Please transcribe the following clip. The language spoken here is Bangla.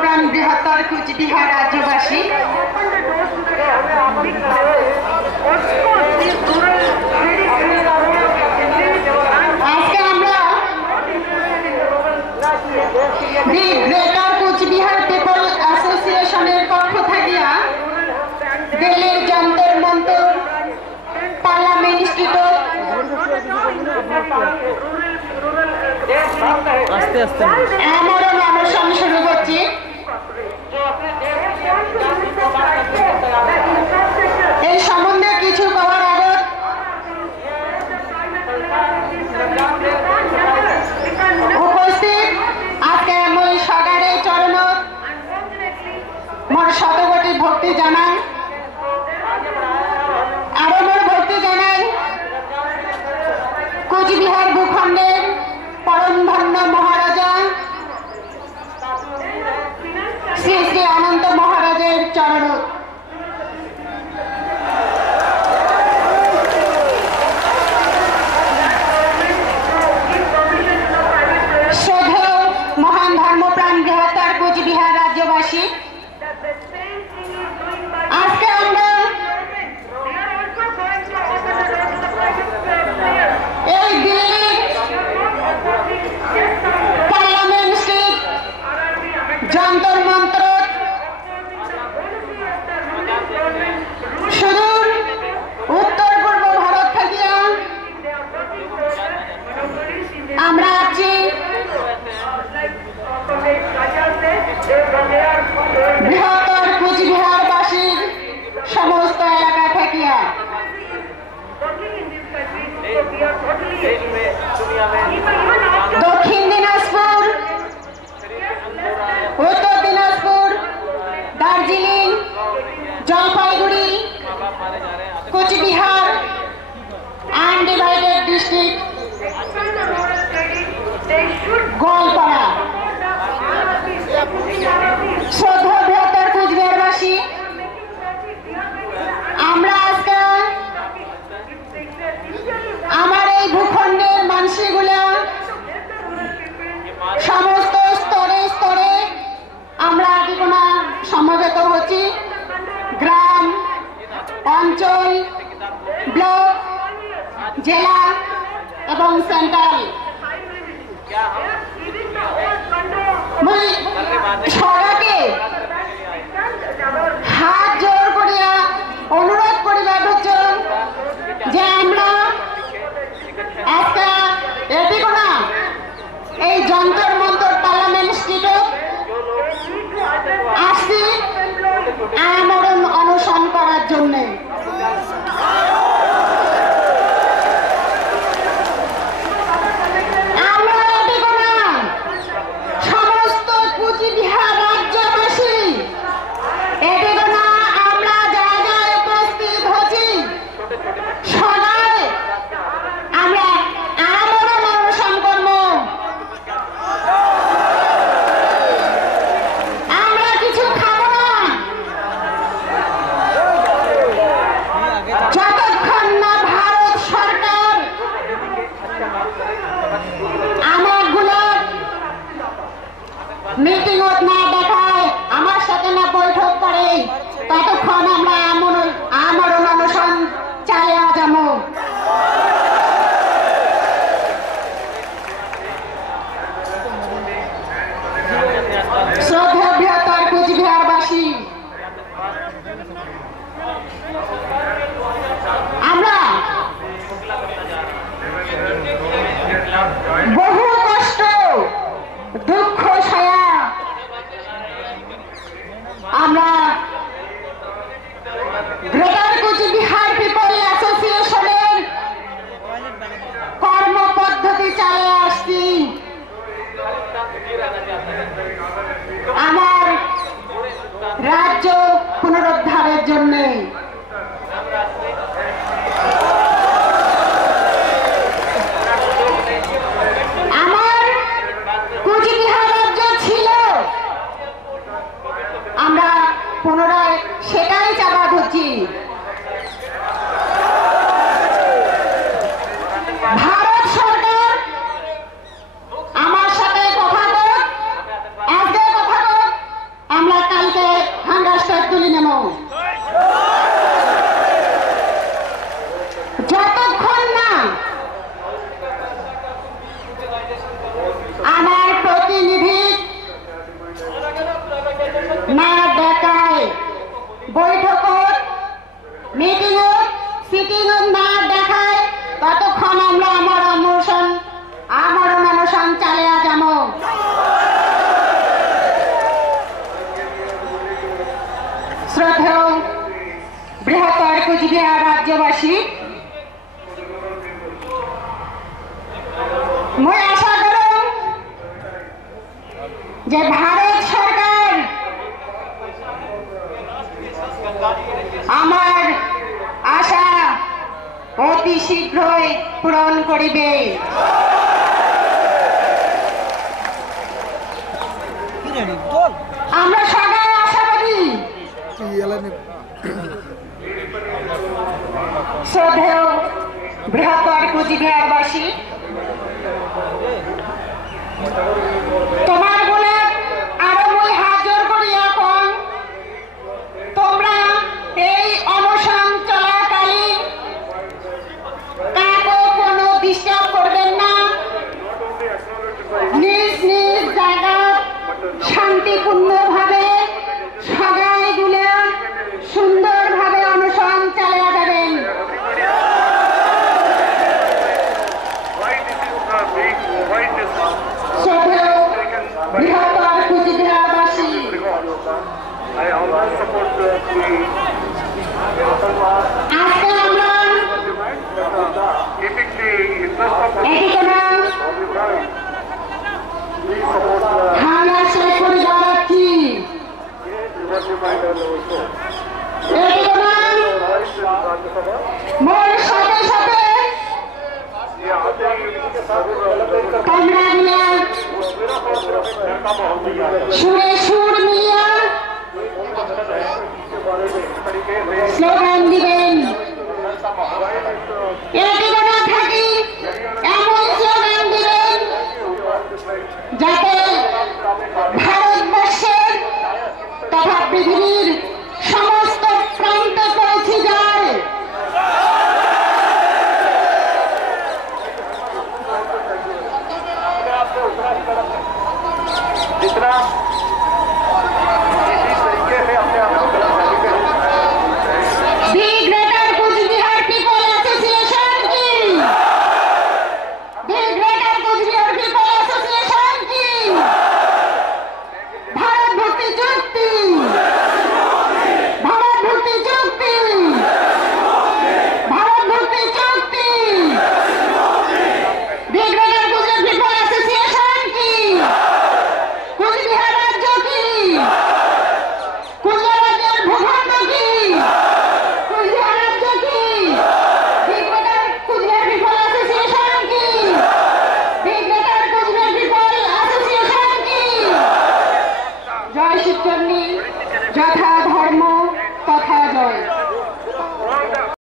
প্রাণ বৃহত্তর কুচবিহার রাজ্যবাসী, আজকে আমরা দি গ্রেটার কুচবিহার পিপল অ্যাসোসিয়েশনের পক্ষ থাকিয়া দিল্লির যন্তর মন্তর পার্লামেন্ট স্ট্রিটত আমরণ অনশন শুরু করছি। এই সম্বন্ধে কিছু করার আগত উপস্থিত আজকে মই সগারে চরণ মোর শতকোটি ভক্তি জানাই, আরো মোর ভক্তি জানাই কুচবিহার ভূখণ্ডের পরম ধন্য মহারাজা শ্রী শ্রী অনন্ত মহারাজের চরণ। শ্রদ্ধেয় মহান ধর্মপ্রাণ বৃহত্তর কুচবিহার রাজ্যবাসী, আজকে আমরা এই দিল্লির পার্লামেন্ট স্ট্রিট যন্তর মন্ত্র সুদূর উত্তর পূর্ব ভারত থেকে আমরা আছি বৃহত্তর কুচবিহারবাসীর সমস্ত এলাকা থেকে। দক্ষিণ দিনাজপুর, উত্তর দিনাজপুর, দার্জিলিং, জলপাইগুড়ি, কুচবিহার আনডিভাইডেড ডিস্ট্রিক্ট, গোয়ালপাড়া। শ্রদ্ধা বৃহত্তর কুচবিহারবাসী, আমরা আজকে আমার এই ভূখণ্ডের মানসিগুলা সমস্ত স্তরে স্তরে আমরা ঠিকানা সমবেত হচ্ছি। গ্রাম, অঞ্চল, ব্লক, জেলা এবং সেন্ট্রাল। সড়কে হাত জোর করিয়া অনুরোধ করিবার হচ্ছে যে আমরা একটা এটি কোনা এই যন্তর মন্তর পার্লামেন্ট স্ট্রিটে আসছি আমরণ অনশন করার জন্য। আমরা এটি কোনা সমস্ত কুচবিহার রাজ্যবাসী এটি কোনা আমরা জায়গায় উপস্থিত হচ্ছি, সবাই আমরা আমরণ অনশন করব। আমরা কিছু খাবো না যতক্ষণ না ভারত সরকার আমারগুলো মিটিং না দেখায়, আমার সাথে না বৈঠক করে, ততক্ষণ আমরা আমরণ অনশন চালিয়ে যাব। শ্রদ্ধা বৃহত্তর কুচবিহারবাসী, আমরা বহু কষ্ট দুঃখ ছায়া আমরা গ্রেটার কুচবিহার পিপল অ্যাসোসিয়েশনের কর্মপদ্ধতি চালিয়ে আসছি আমার রাজ্য পুনরুদ্ধারের জন্য। আমার কুচবিহার রাজ্য ছিল, আমরা পুনরায় সেটাই চাপা ধরছি। ভারত সরকার আমার সাথে কথা বল, আজকে কথা বল, তুলে নেব যতক্ষণ না আমার প্রতিনিধি না দেখায়, বৈঠক মিটিং সিটিং না দেখায়, ততক্ষণ আমরা আমার অনশন চালিয়ে যাব। শ্রদ্ধেয় বৃহত্তর কুচবিহার রাজ্যবাসী, মই আশা করো যে ভারত সরকার আমার আশা অতি শীঘ্রই পূরণ করিবে। আমরা সবাই আশাবাদী। শ্রদ্ধেয় বৃহত্তর কুচবিহারবাসী, তোমার বলে আরো মই হাত জোর করি, এখন তোমরা এই অনশন চলাকালীন কাউকে কোনো ডিস্টার্ব করবেন না, নিজ নিজ জায়গা শান্তিপূর্ণভাবে সবাই গুলে সুন্দরভাবে অনশন চালিয়ে যাবেন। বৃহত্তর কুচবিহারবাসী, আজকে আমরা হামলা শেষ করে যাচ্ছি। মোর সাথে সাথে তোমরা সুরে সুর মিলিয়ে স্লোগান দিবেন। এদিকে থাকি এমন স্লোগান দিবেন যাতে ভারতবর্ষে